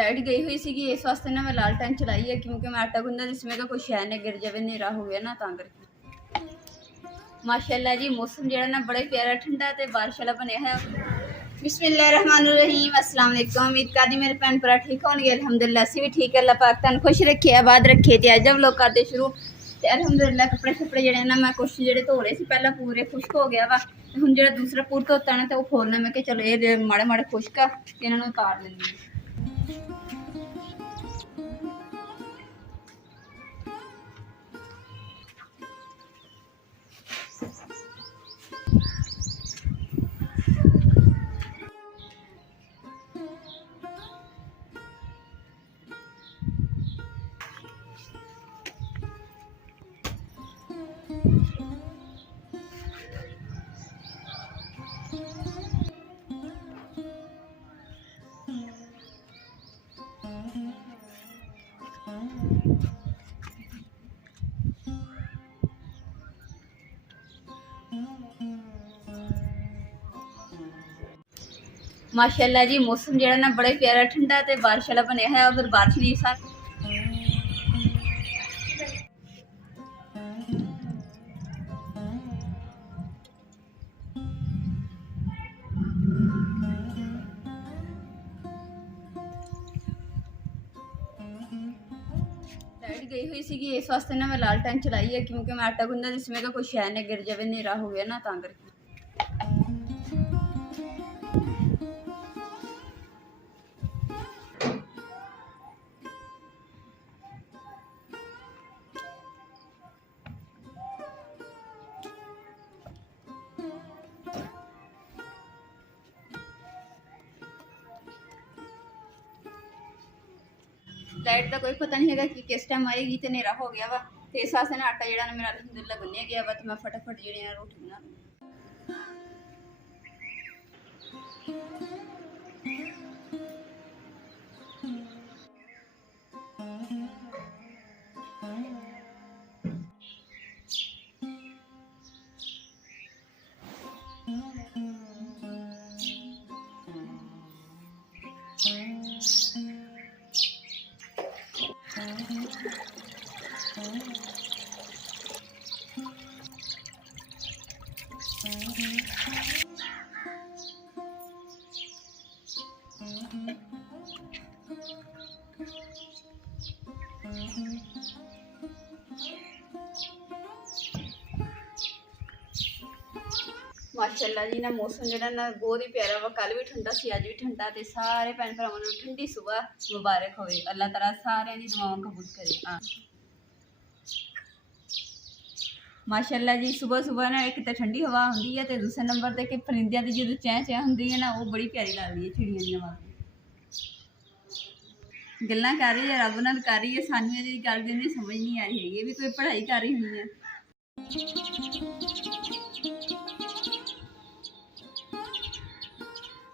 Light गई हुई सी इस वास्ते ना मैं लालटेन चलाई है क्योंकि मैं आटा गुंदा जिसमें का कोई शय ना गिर जाए, नेरा हो गया ना तां करके। माशाअल्लाह जी मौसम जो ना बड़ा प्यारा ठंडा ते बारिश वाला बनया है। बिस्मिल्लाहिर्रहमानिर्रहीम, अस्सलाम वालेकुम। उम्मीद करदी मेरे भैन भरा ठीक होंगे। अल्हम्दुलिल्लाह असी भी ठीक है। अल्लाह पाक तुहानू खुश रखे, आबाद रखे। ते अज हम लोग करते शुरू ते अल्हम्दुलिल्लाह कपड़े शपड़े जेडे ना मैं कुछ जेडे धो रहे सी पहला पूरे खुश्क हो गया वा, हुण जेड़ा दूसरा पूर धोता ना ते वो खोलना, मैं कि चलो ये माड़े माड़े खुश्क आ इन्हां नूं उतार लैंदी। माशाअल्लाह जी मौसम जो ना बड़ा प्यारा ठंडा ते बारिश वाला बनया है। अगर बारिश नहीं सा लाइट गई हुई सी इस वास्ते ना मैं लालटेन चलाई है क्योंकि मैं आटा गुंदा जिसमें का कोई शय ना गिर जाए, नेरा हो गया ना तां करके। लाइट का कोई पता नहीं है कि किस टाइम आएगी, तो नेरा हो गया वा। तो इस वास्ते ना आटा जो मेरा अल्हम्दुलिल्लाह गुन्निया गया वा, तो मैं फटाफट जी रोटी बना लूँ। माशाअल्लाह जी ना मौसम जो ना बहुत ही प्यारा वा। कल भी ठंडा सी, अज भी ठंडा। ते सारे भैन भरावां नूं ठंडी सुबह मुबारक होवे। अल्लाह ताला सारियां दी दुआवां कबूल करे। माशाअल्लाह जी सुबह सुबह ना एक तो ठंडी हवा होंदी है, तो दूसरे नंबर ते कि परिंदियां दी जो चैं चैं होंदी है ना, वो बड़ी प्यारी लगदी है। चिड़ियां दी आवाज़ गल्लां कर रही है, रब नाल कर रही है, सानू इहदी गल दी समझ नहीं आ रही है। ये भी कोई पढ़ाई कर रही होनी है।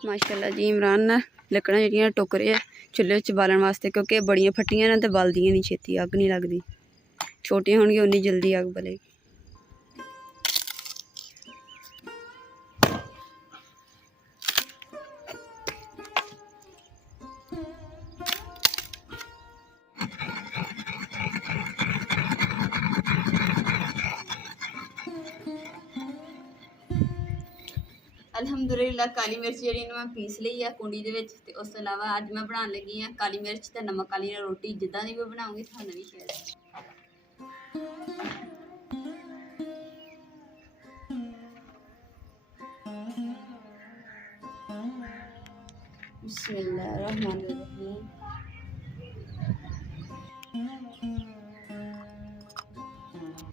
माशाअल्लाह जी इमरान ना लकड़ां जेहड़ियां टुक रहे चुल्हे च बालन वास्ते, क्योंकि बड़ियां फट्टियां ने ते बलदियां नहीं छेती, अग नहीं लगदी। छोटियां होणगियां उन्नी जल्दी अग बलेगी। अल्हम्दुलिल्लाह काली मिर्च जी मैं पीस ली है कुंडी दे विच, ते उस तो इलावा अज मैं बनाने लगी हाँ काली मिर्च ते नमक वाली रोटी। जिद्दां दी भी बनाऊंगी तुहानूं भी शेयर। बिस्मिल्लाहिर्रहमानिर्रहीम।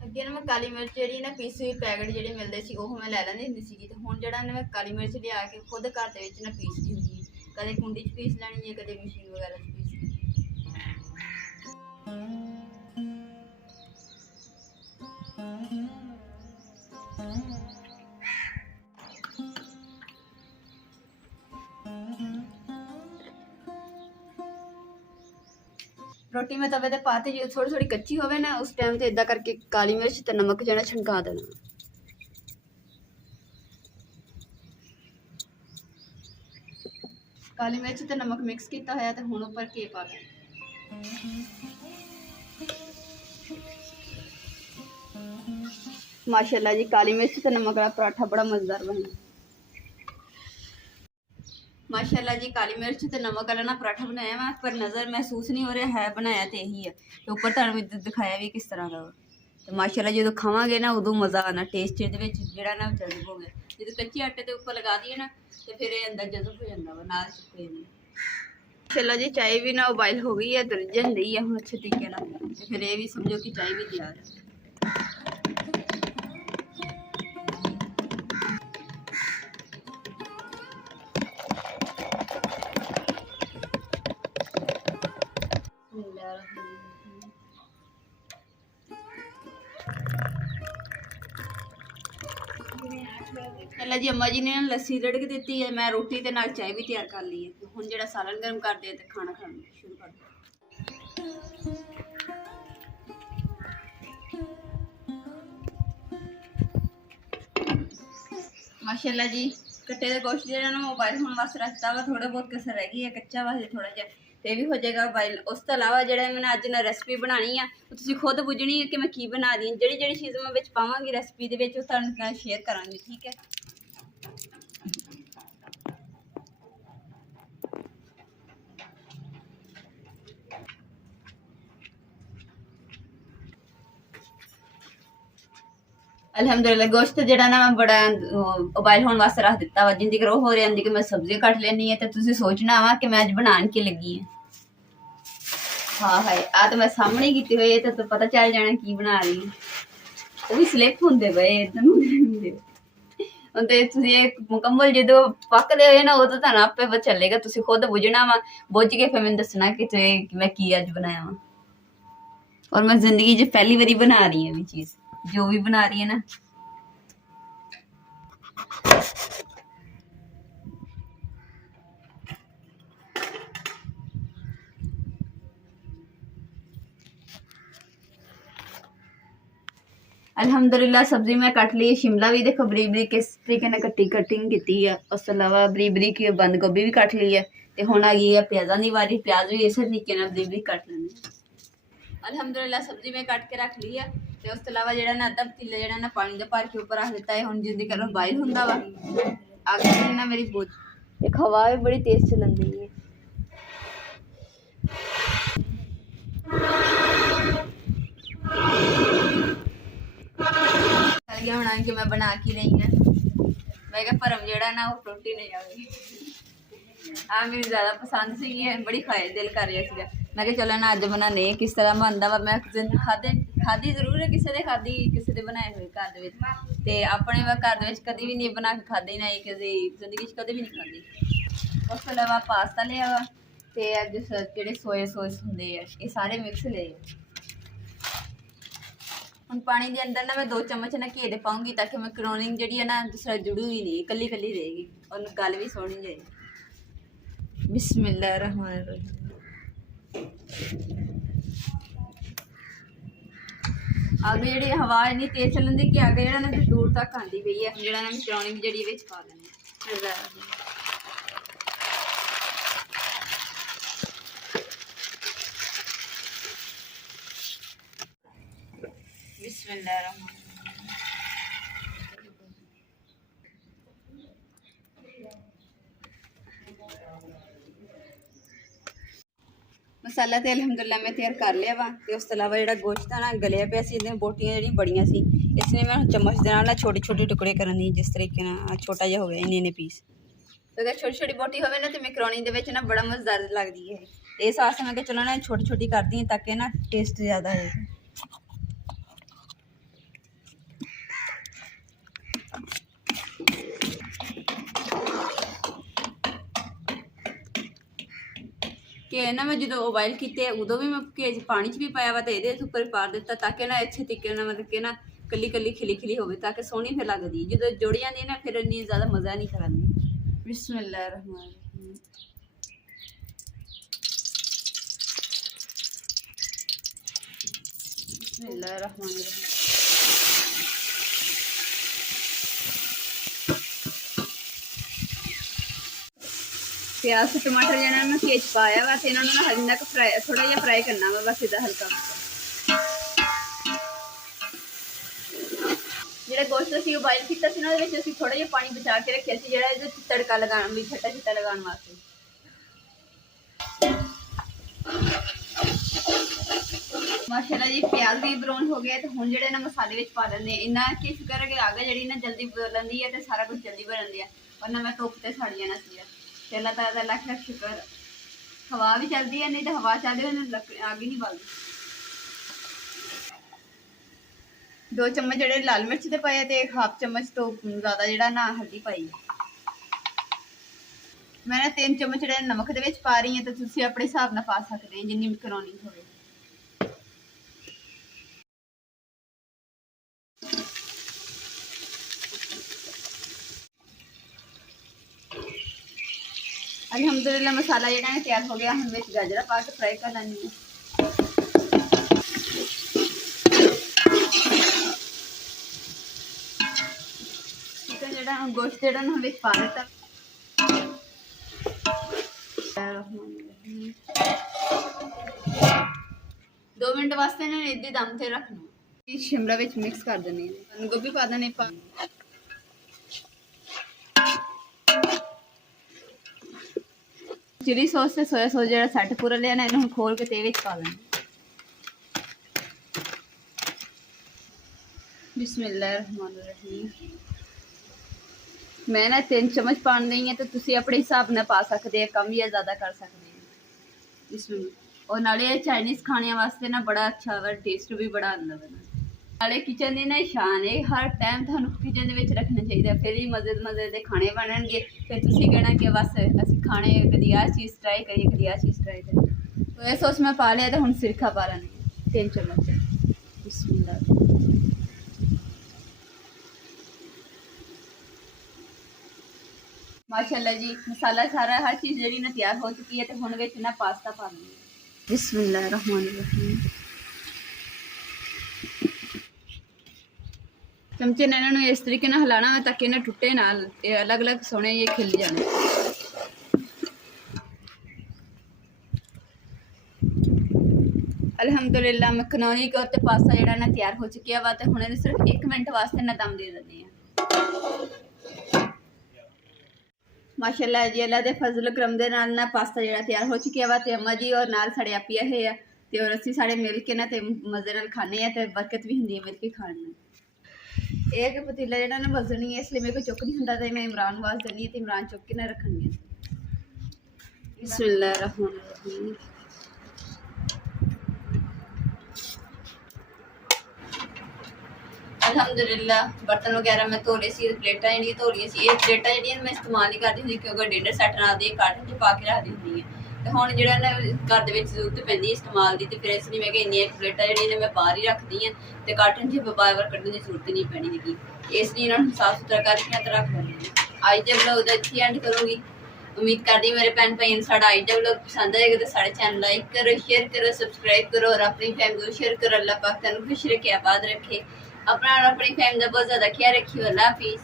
अगे मैं काली मिर्च जी ना पीसी हुई पैकेट जो मिलते सी वो मैं लै लैंदी हुंदी सी, ते हुण जिहड़ा मैं काली मिर्च लिया के खुद घर दे विच ना पीसदी हुंदी। कदे कुंडी च पीस लैनी है, कदे मशीन वगैरह च पीस लैनी। रोटी मैं तवे ते पाती जो थोड़ी थोड़ी कच्ची होवे ना, उस टाइम ते इदा करके काली मिर्च ते नमक जो छनका देना। काली मिर्च ते नमक मिक्स किया होया ते हुण उपर घी पा दें। माशाल्लाह जी काली मिर्च ते नमक वाला पराठा बड़ा मज़ेदार बना। माशाल्लाह जी काली मिर्च ते नमक वाला ना पराठा बनाया मैं, पर नज़र महसूस नहीं हो रहा है, बनाया तो यही है। तो ऊपर तुहानूं दिखाया भी किस तरह का। तो माशाल्लाह जो खावांगे ना उदों मज़ा आना, टेस्ट इहदे विच जिहड़ा ना जज़ब हो गया। जो कच्चे आटे के ऊपर लगा दिए ना तो फिर ये अंदर जज़ब हो जाता वा, नाल चिपके नहीं। माशाल्लाह जी चाय भी ना उबाइल हो गई है, तो रिझन रही है हुण अच्छे तरीके नाल, तो फिर ये भी समझो कि चाय भी तैयार है। चला जी अम्मा जी ने लस्सी रड़क दी है, मैं रोटी के नाल चाय भी तैयार कर ली है। हुण जिहड़ा सालन गर्म करते हैं तो खाना खाना शुरू कर दो। माशाल्लाह जी कट्टे का गोश्त जो ना मोबाइल होने वास्ते रखता वा, थोड़ा बहुत कसर रह गई है, कच्चा वास्ते थोड़ा जहा तो भी हो जाएगा मोबाइल। उस तो अलावा जो मैंने अज ना रेसिपी बनानी है तुसीं खुद बुझनी है कि मैं की बना रही हूँ। जी चीज़ मैं विच पावांगी रेसिपी दे विच तुहानूं शेयर करांगी, ठीक है। अल्हम्दुलिल्लाह गोश्त जड़ा ना मैं बड़ा उबाइल होने वास्ते रख दिता वा, जिंदी करो हो रही कि मैं सब्जी कट लेनी है, तो तुसीं सोचना वा कि मैं अज बनान की लगी है। हाँ है आ तो मैं सामने की हुई है, तो पता चल जाना की बना रही है। वो भी स्लिप होंगे पे मुकम्मल जो पकते हुए ना उदों तुहानूं आपे पता चलेगा, तुसीं खुद बुझना वा, बुझ के फिर मैनूं दसना कि मैं की अज बनाया वा। और मैं जिंदगी च पहली बारी बना रही हूँ चीज़, जो भी बना रही है ना। अल्हम्दुलिल्लाह सब्जी मैं कट ली, शिमला भी देखो बरीक बरीक किस तरीके ने कटिंग की है। उस अलावा बरीक बरीक बंद गोभी भी कट ली है, तो हुण आ गई है प्याज़ां दी वारी। प्याज भी इस तरीके नाल बरीक बरीक कट लेने। अल्हम्दुलिल्लाह सब्जी मैं कट के रख ली है, तो उस अलावा जो ना अद्धा पतीला जो ना पानी का भर के ऊपर रख दिता है। हुण जिंदी करो बॉयल होंदा वा, अग भी ना मेरी बुझ, एक हवा भी बड़ी तेज चलन दी है। चल गया होना कि मैं बना की रही है, मैं क्या भरम जेड़ा ना वो रोटी नहीं आवे। आ मेरी ज़्यादा पसंद सी है, बड़ी खाए दिल कर रहा सीगा। मैं क्या चलो ना अज बनाने किस तरह बनता वा। मैं खाधी जरूर है, किसी ने खाधी किसी ने बनाए हुए घर दे विच, ते अपने मैं घर दे विच कदी भी नहीं बना के खाधी, ना कदी जिंदगी च कदी भी नहीं खाधी। उस तो अलावा पास्ता लिया वा, ते अज जेह्ड़े सोया सॉस हुंदे आ ये सारे मिक्स ले। हम पानी के अंदर ना मैं 2 चम्मच ना घी दे पाऊंगी, ताकि मैकरोनी जी है ना दूसरा जुड़ूगी नहीं, कली कली रहेगी और गल भी सोहनी जाएगी। बिस्मिल्लाहिर्रहमानिर्रहीम। अग जी हवा इन्नी तेज चलन दी कि अग जो ना दूर तक आती पई है। जो ना मैकरोनी जी विच पा देनी। बिस्मिल्लाहिर्रहमानिर्रहीम। मसाला तो अलहमदुल्ला मैं तैयार कर लिया वा, तो उस अलावा जो गोश्त है ना गलिया पे सी, बोटियां जी बड़िया सी, इसलिए मैं चम्मच के नाल छोटे छोटे टुकड़े करनी, जिस तरीके ना छोटा जहा हो गया इन्ने पीस। तो अगर छोटी छोटी बोटी हो ना तो मैकरोनी दे विच ना बड़ा मज़ेदार लगती है। इस वास्ते मैं चलो ना छोटी छोटी कर दी ताकि ना टेस्ट ज़्यादा है। कि ना मैं जो उबाइल किए उदों भी मैं घी पानी च भी पाया वा, तो ये उपर पा दिता ताकि ना अच्छे तरीके मतलब कि ना कली कली खिली खिली हो, ताकि सोहनी फिर लगती। जो जुड़ जाती ना फिर इन्नी ज़्यादा मज़ा नहीं कराती। बिस्मिल्लाहिर्रहमानिर्रहीम। बिस्मिल्लाहिर्रहमानिर्रहीम। प्याज ते टमाटर जो मैं घी पाया वा, इन्होंने हल्दी तक फ्राई थोड़ा जिहा फ्राई करना वा, बस इदा हल्का जो गोश्त असीं उबाइल किया थोड़ा जिहा पानी बचा के रखे जो तड़का लगा भी छट्टा छट्टा लगाने वास्ते। माशाल्लाह जी प्याज भी ब्राउन हो गया, तो हुण जिहड़े ना मसाले विच पा लेंदे। इन्ना कि शुक्र है कि आग जिहड़ी ना जल्दी बलदी है, तो सारा कुछ जल्दी बनदी है, वरना मैं धुप्प ते सड़ जाना सीगा। ते अल्लाह ताला दा लख लख शुक्र, हवा भी चलदी है, नहीं तो हवा चलदी होए आग ही नहीं बलदी। 2 चम्मच जिहड़े लाल मिर्च दे पाए, ते 1/2 चम्मच तो ज़्यादा जिहड़ा ना हल्दी पाई है। मैं 3 चम्मच जिहड़े नमक दे विच पा रही हां, तो तुसीं अपने हिसाब नाल पा सकदे हो जिन्नी करौनी होवे। अल्हम्दुलिल्लाह मसाला जो तैयार हो गया। हम गाजर पा के फ्राई कर लैनी। चिकन जो गोश्त जो हम पा दिता। 2 मिनट वास्ते इन्हें इद्दी दम से रखना। शिमला विच मिक्स कर देनी, गोभी पा देनी। चिली सॉस से सोया सॉस जो सैट पूरा लिया, इन्हें खोल के तेल पा देना। बिस्मिल्लाहिर्रहमानिर्रहीम। मैं ना 3 चम्मच पान दी है, तो तुसीं अपने हिसाब नाल पा सकते हैं, कम या ज़्यादा कर सकते हैं इसमें। और नाले चाइनीज़ खाने वास्ते ना बड़ा अच्छा वा, टेस्ट भी बड़ा आंदा वा। नाले किचन की ना शान है, हर टाइम तुहानूं किचन दे विच रखना चाहिए, फिर ही मज़े मज़े दे खाने बनणगे। फिर तुसीं कहना कि बस असीं खाने कदी आ चीज़ ट्राई करिए, कदी आ चीज़ ट्राई करिए। सोया सॉस मैं पा लिया, तो हुण सिरका पा लैनी 3 चम्मच। बिस्मिल्लाह। माशाल्लाह जी मसाला सारा हर चीज़ जी ना तैयार हो चुकी है, तो हुण विच ना पास्ता पा लूँगी। बिस्मिल्लाहिर्रहमानिर्रहीम। चमचे ने इन्होंने इस तरीके नाल हिलाना ताकि इन्हें टुटे ना, अलग अलग सोने ये खिल जाने। अल्हम्दुलिल्लाह मैकरोनी और ते पास्ता जिहड़ा ना तैयार हो चुकिया वा, ते हुण सिर्फ 1 मिनट वास्ते ना दम दे देने हैं। माशाल्लाह जी अल्लाह दे फजल करम दे नाल ना पास्ता जिहड़ा तैयार हो चुकिया वा, ते अम्मा जी और नाल साढ़े आपी आए है, ते और असीं सारे मिल के ना ते मज़े नाल खाने हैं, ते बरकत भी हुंदी है मिल के खाने नाल। एक पतीला जो ना वजनी है, इसलिए मेरे को चुक नहीं होंदा, मैं इमरान आवाज़ देनी है, तो इमरान चुक के ना रखनी है। बिस्मिल्लाहिर्रहमानिर्रहीम। अल्हम्दुलिल्लाह बर्तन वगैरह मैं धो लिए सी, प्लेटा जी धो ली सी। ये प्लेटा जी मैं इस्तेमाल नहीं करती हुंदी, क्योंकि डिनर सैट नाल दी कार्टन च पा के रख दी हुंदी है। तो हुण जिहड़ा ना घर दे विच जरूरत पैंदी इस्तेमाल दी, ते फिर इसलिए मैं इन्नियां प्लेटा जिहड़ियां मैं बाहर ही रखदी हां, ते कार्टन च बार बार कड्ढण दी जरूरत नहीं पैनी हैगी, इसलिए इन्हां नूं साफ सुथरा करके ते रख लैंदी हां। अज दे ब्लॉग दा इत्थे एंड करूँगी। उम्मीद करती मेरे भैन भाइयों को साड़ा अज दा ब्लॉग पसंद आएगा, तो साढ़े चैनल लाइक करो, शेयर करो, सब्सक्राइब करो और अपनी फैमिली को शेयर करो। अल्लाह पाक तुहानूं खुश रखे, आबाद रखे। अपना और अपनी फैमिली का बहुत ज़्यादा ख्याल रखियो। अल्लाह हाफिज़।